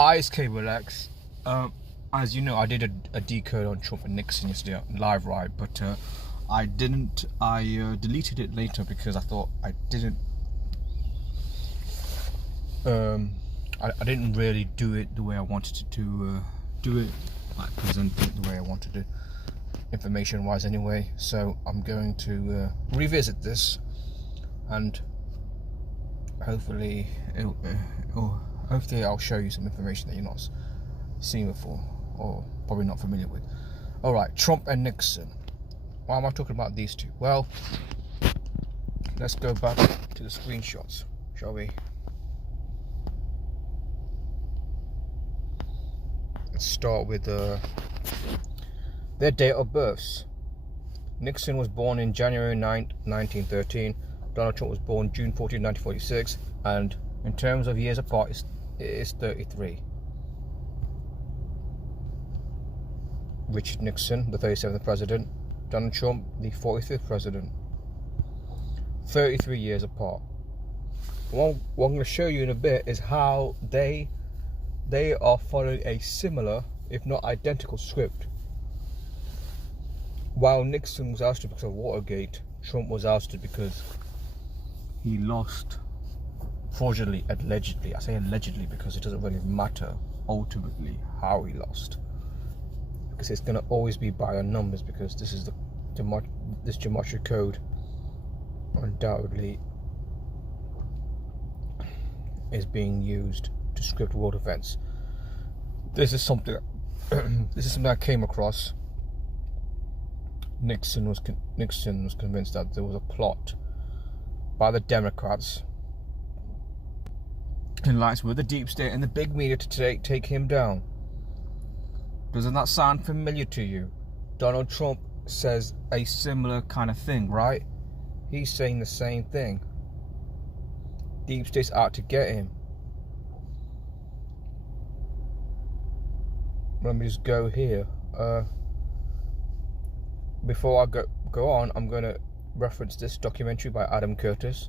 Hi, it's Cable X. As you know, I did a decode on Trump and Nixon yesterday live, right? But I didn't. I deleted it later because I thought I didn't. I didn't really do it the way I wanted to do it, like present it the way I wanted to, information-wise anyway. So I'm going to revisit this, and hopefully I'll show you some information that you're not seen before or probably not familiar with. Alright, Trump and Nixon. Why am I talking about these two? Well, let's go back to the screenshots, shall we? Let's start with their date of births. Nixon was born in January 9th, 1913. Donald Trump was born June 14, 1946. And in terms of years apart, it is 33. Richard Nixon, the 37th president. Donald Trump, the 45th president. 33 years apart. What I'm going to show you in a bit is how they are following a similar, if not identical, script. While Nixon was ousted because of Watergate, Trump was ousted because he lost fraudulently, allegedly. I say allegedly because it doesn't really matter ultimately how he lost, because it's going to always be by our numbers, because this is this geometric code undoubtedly is being used to script world events. This is something I came across. Nixon was convinced that there was a plot by the Democrats in alliance with the deep state and the big media to take him down. Doesn't that sound familiar to you? Donald Trump says a similar kind of thing, right? He's saying the same thing. Deep state's out to get him. Let me just go here. Before I go on, I'm going to reference this documentary by Adam Curtis.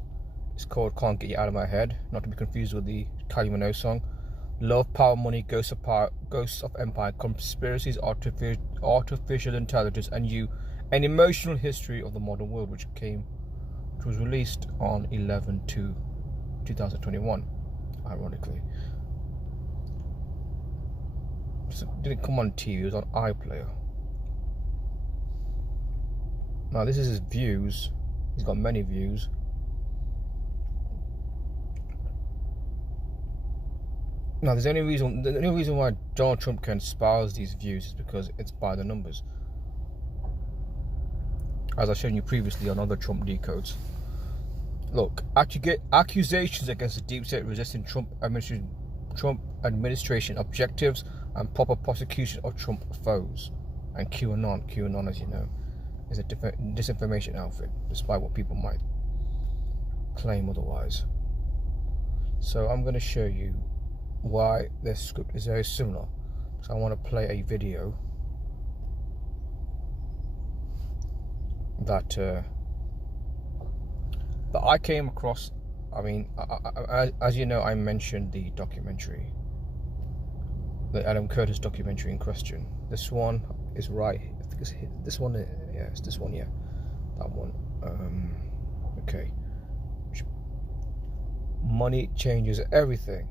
It's called Can't Get You Out of My Head, not to be confused with the Kylie Minogue song. Love, Power, Money, Ghosts of Empire, Conspiracies, Artificial Intelligence, and You, an Emotional History of the Modern World, which was released on 11/2/2021, ironically. So it didn't come on TV, it was on iPlayer. Now this is his views. He's got many views. Now the only reason why Donald Trump can espouse these views is because it's by the numbers, as I've shown you previously on other Trump decodes. Look, accusations against the deep state resisting Trump administration objectives and proper prosecution of Trump foes. And QAnon, as you know, is a disinformation outfit, despite what people might claim otherwise. So I'm going to show you why their script is very similar. So I want to play a video that I came across. I mean, as you know, I mentioned the documentary, the Adam Curtis documentary in question. This one is right. I think it's this one. Yeah, it's this one. Yeah, that one. Okay. Money changes everything.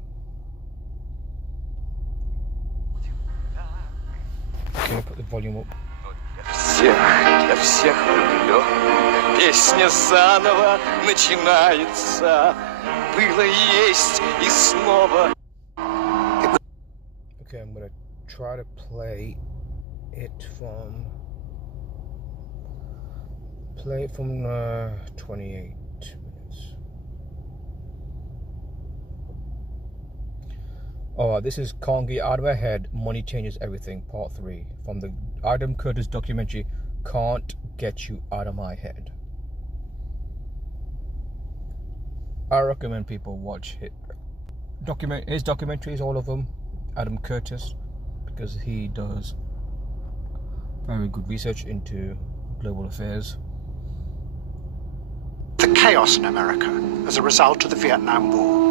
Can I put the volume up? Для всех влюблен. Песня заново начинается. Было есть и снова. Okay, I'm gonna try to play it from 28 minutes. Alright, this is Can't Get You Out of My Head, Money Changes Everything, Part 3, from the Adam Curtis documentary, Can't Get You Out of My Head. I recommend people watch his documentaries, all of them, Adam Curtis, because he does very good research into global affairs. The chaos in America as a result of the Vietnam War.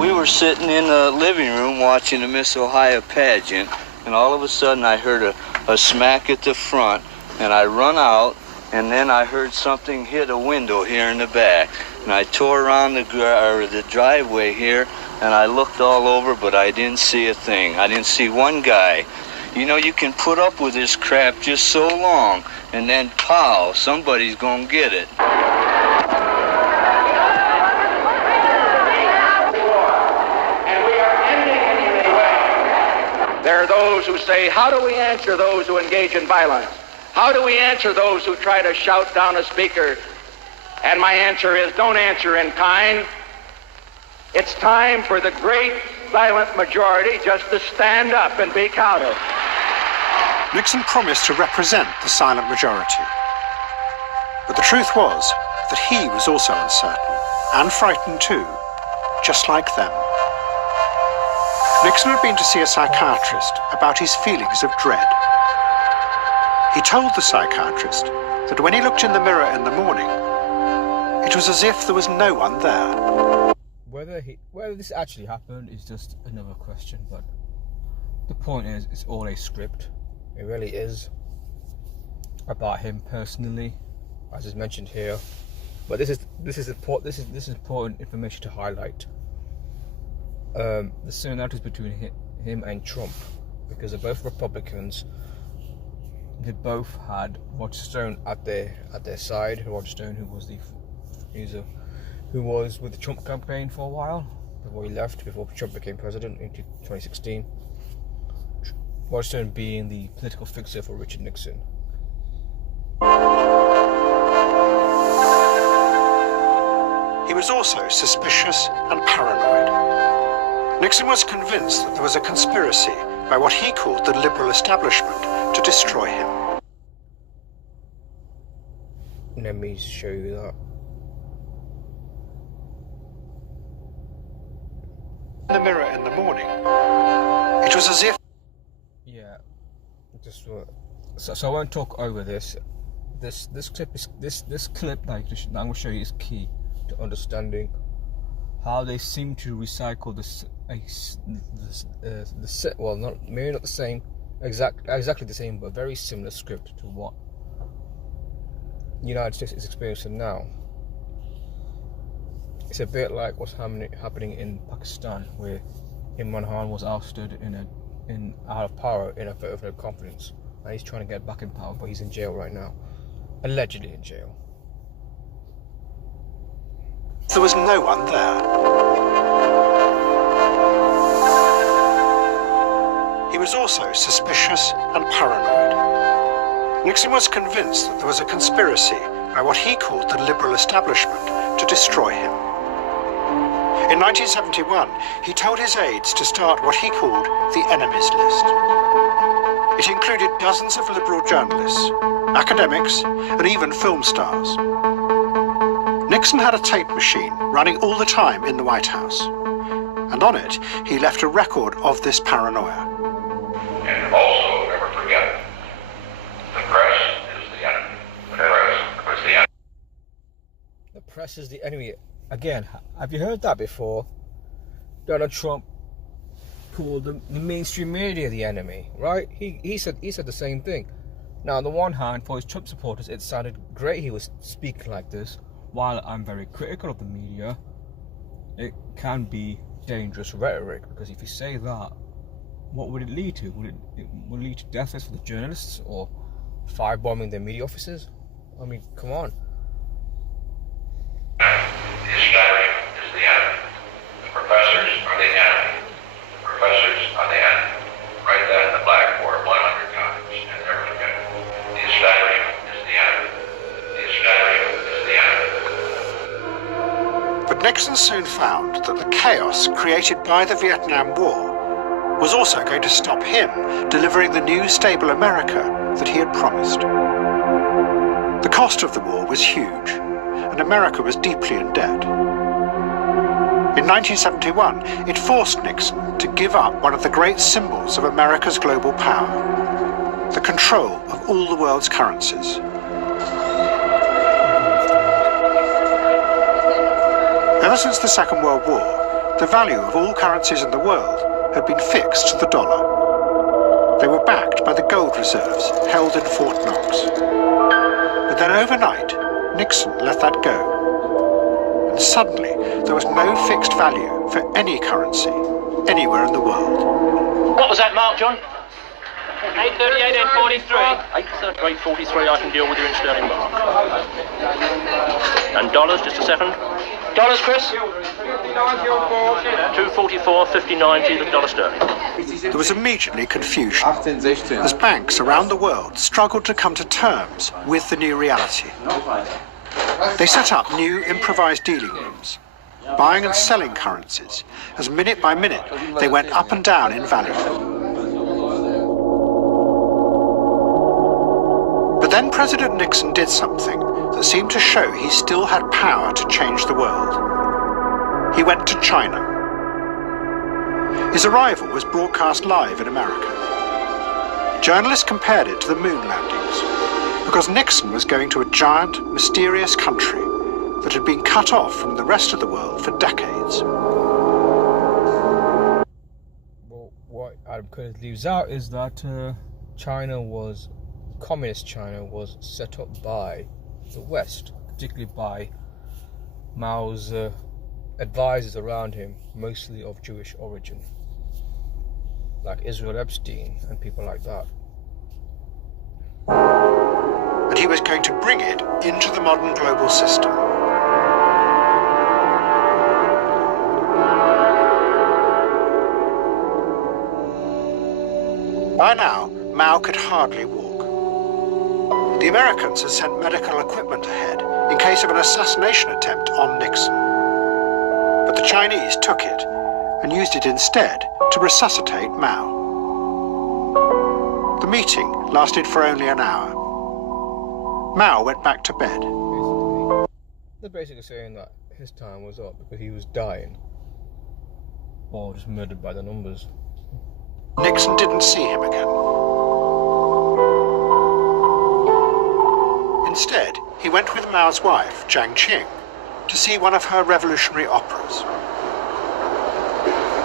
We were sitting in the living room watching the Miss Ohio pageant, and all of a sudden I heard a smack at the front, and I run out, and then I heard something hit a window here in the back, and I tore around the driveway here, and I looked all over, but I didn't see a thing. I didn't see one guy. You know, you can put up with this crap just so long, and then pow, somebody's gonna get it. There are those who say, how do we answer those who engage in violence? How do we answer those who try to shout down a speaker? And my answer is, don't answer in kind. It's time for the great silent majority just to stand up and be counted. Nixon promised to represent the silent majority. But the truth was that he was also uncertain, and frightened too, just like them. Nixon had been to see a psychiatrist about his feelings of dread. He told the psychiatrist that when he looked in the mirror in the morning, it was as if there was no one there. Whether this actually happened is just another question, but the point is, it's all a script. It really is about him personally, as is mentioned here. But this is important information to highlight. The similarities between him and Trump, because they're both Republicans. They both had Roger Stone at their side. Roger Stone, who was with the Trump campaign for a while before he left, before Trump became president in 2016. Roger Stone being the political fixer for Richard Nixon. He was also suspicious and paranoid. Nixon was convinced that there was a conspiracy by what he called the liberal establishment to destroy him. Let me show you that. In the mirror in the morning, it was as if... Yeah, just so I won't talk over this. This clip that I'm going to show you is key to understanding how they seem to recycle maybe not the same, exactly the same, but very similar script to what the United States is experiencing now. It's a bit like what's happening in Pakistan, where Imran Khan was ousted out of power in a vote of no confidence, and he's trying to get back in power, but he's in jail right now, allegedly in jail. There was no one there. He was also suspicious and paranoid. Nixon was convinced that there was a conspiracy by what he called the liberal establishment to destroy him. In 1971, he told his aides to start what he called the enemies list. It included dozens of liberal journalists, academics, and even film stars. Nixon had a tape machine running all the time in the White House, and on it, he left a record of this paranoia. And also, never forget, the press is the enemy. The press is the enemy. The press is the enemy. Again, have you heard that before? Donald Trump called the mainstream media the enemy, right? He said the same thing. Now, on the one hand, for his Trump supporters, it sounded great he was speaking like this. While I'm very critical of the media, it can be dangerous rhetoric, because if you say that, what would it lead to? Would it lead to death for the journalists, or firebombing their media offices? I mean, come on. The establishment is the enemy. The professors are the enemy. The professors are the enemy. Write that in the blackboard 100 times and never forget it. The establishment is the enemy. The establishment is the enemy. But Nixon soon found that the chaos created by the Vietnam War was also going to stop him delivering the new stable America that he had promised. The cost of the war was huge, and America was deeply in debt. In 1971, it forced Nixon to give up one of the great symbols of America's global power, the control of all the world's currencies. Ever since the Second World War, the value of all currencies in the world had been fixed to the dollar. They were backed by the gold reserves held in Fort Knox. But then overnight, Nixon let that go. And suddenly, there was no fixed value for any currency anywhere in the world. What was that mark, John? 838, 843. 838, 843 I can deal with you in sterling mark. And dollars, just a second. Dollars, Chris? 244, 5090, the dollar sterling. There was immediately confusion as banks around the world struggled to come to terms with the new reality. They set up new improvised dealing rooms, buying and selling currencies as minute by minute they went up and down in value. But then President Nixon did something that seemed to show he still had power to change the world. He went to China. His arrival was broadcast live in America. Journalists compared it to the moon landings, because Nixon was going to a giant, mysterious country that had been cut off from the rest of the world for decades. Well, what Adam Curtis leaves out is that Communist China was set up by the West, particularly by Mao's advisors around him, mostly of Jewish origin, like Israel Epstein and people like that. And he was going to bring it into the modern global system. By now, Mao could hardly walk. The Americans had sent medical equipment ahead in case of an assassination attempt on Nixon. But the Chinese took it and used it instead to resuscitate Mao. The meeting lasted for only an hour. Mao went back to bed. They're basically saying that his time was up because he was dying, or just murdered by the numbers. Nixon didn't see him again. Instead, he went with Mao's wife, Jiang Qing, to see one of her revolutionary operas.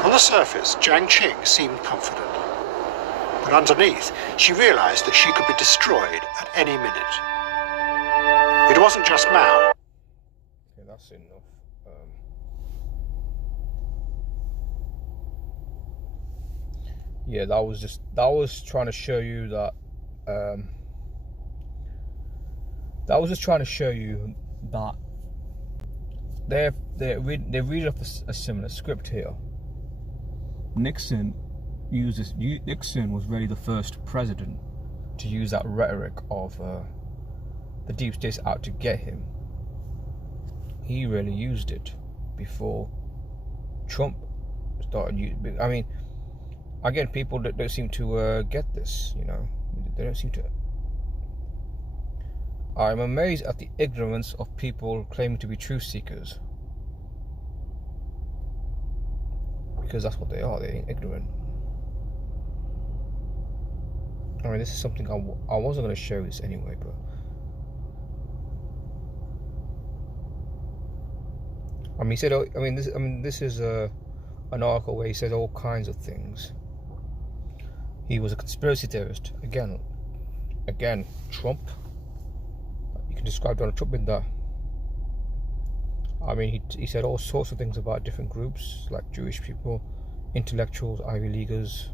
On the surface, Jiang Qing seemed confident. But underneath, she realized that she could be destroyed at any minute. It wasn't just Mao. Okay, that's enough. Yeah, that was trying to show you that. That was just trying to show you that they're reading off a similar script here. Nixon was really the first president to use that rhetoric of the deep state's out to get him. He really used it before Trump started using. I mean, again, people that don't seem to get this. You know, they don't seem to. I'm amazed at the ignorance of people claiming to be truth seekers. Because that's what they are, they're ignorant. I mean, this is something I wasn't going to show this anyway, but... I mean, he said, this is an article where he said all kinds of things. He was a conspiracy theorist. Again, Trump. You can describe Donald Trump in that. I mean, he said all sorts of things about different groups, like Jewish people, intellectuals, Ivy Leaguers.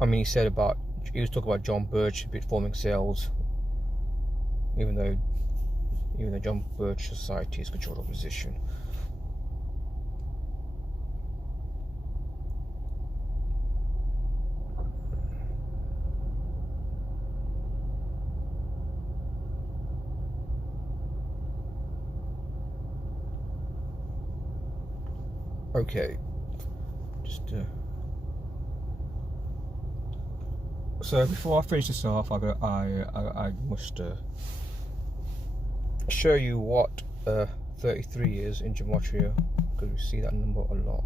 I mean, he was talking about John Birch forming cells, even though John Birch Society is controlled opposition. Okay, just So before I finish this off, I must show you what 33 is in gematria, because we see that number a lot.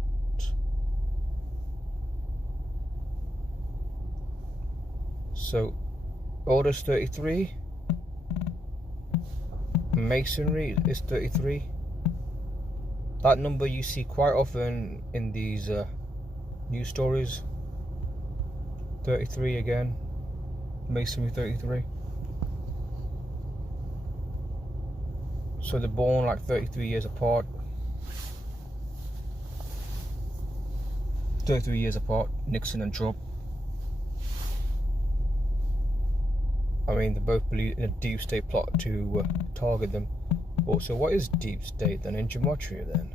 So orders 33, masonry is 33. That number you see quite often in these news stories. 33 again, masonry 33. So they're born like 33 years apart. 33 years apart, Nixon and Trump. I mean, they both believe in a deep state plot to target them. Oh, so what is deep state then in gematria then?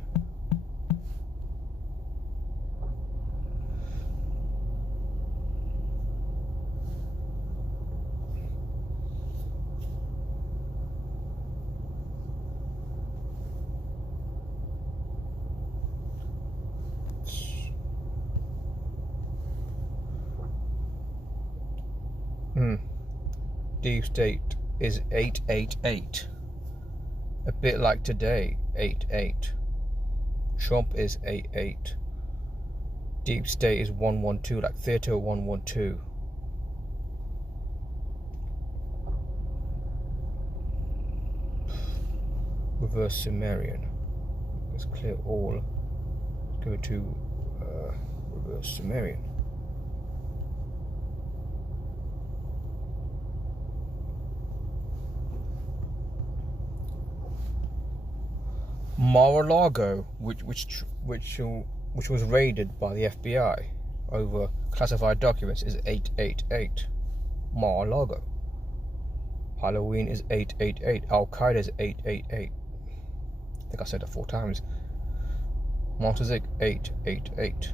Deep state is 888. A bit like today, 88. Trump is 88. Deep state is 112, like theater 112. Reverse Sumerian. Let's clear all. Let's go to reverse Sumerian. Mar-a-Lago, which was raided by the FBI over classified documents, is 888. Mar-a-Lago. Halloween is 888. Al-Qaeda is 888. I think I said that 4 times. Montazik 888.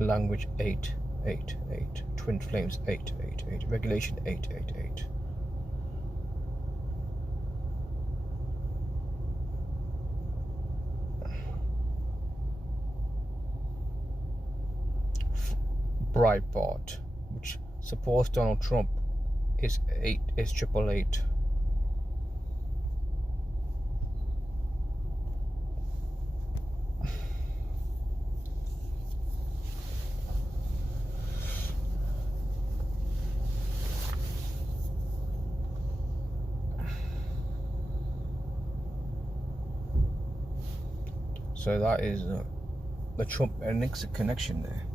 Language 888. Twin Flames 888. Regulation 888. Breitbart, which supports Donald Trump, is 888. So that is the Trump and Nixon connection there.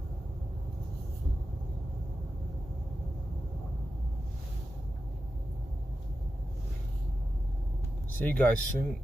See you guys soon.